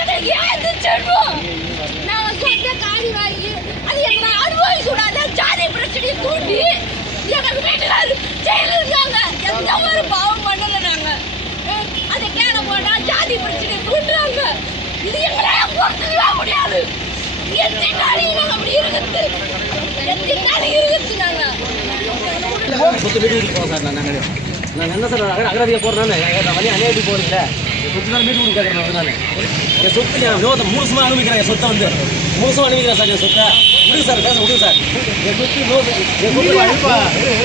எனக்கு ஏது செல்வம்? நான் சொந்த காணி வாங்கி அது எங்களை அனுபவிக்க கூடாது ஜாதி பிரச்சனையை தூண்டி எங்க வீட்டுக்கார் ஜெயில இருக்காங்க. எந்த ஒரு பாவம் பண்ணல நாங்க. அதை கேன போனா ஜாதி பிரச்சனையை தூண்டுறாங்க. இது எங்களை பொறுத்துக்கவே முடியாது. எத்தனை நாளைக்கு நாங்க அப்படி இருக்குது எத்தனை நாளைக்கு இருக்குது நாங்க? சொத்து வீட்டுக்கு போகிறோம் சார் நான் நாங்கள் என்ன சார் அகர அகராதியாக போகிறேன் நான் வழி அநியாயத்துக்கு போகிறீங்களே என் சொத்து தான் வீட்டு வீட்டு கேட்குறேன் நான் என் சொத்து நான் வினோதம் முழுசுமாக அனுபவிக்கிறேன் என் சொத்தை வந்து முழுசுமாக அனுபவிக்கிறேன் சார் என் சொத்தை விடுங்க சார் பேச விடுங்க சார் என் சொத்து வினோதம் என் சொத்து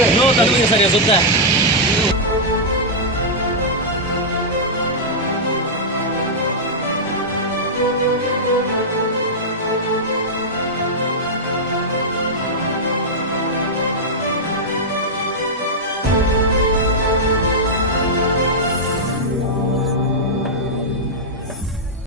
வினோதம் அனுபவிக்கிறேன் சார் என் சொத்தை Thank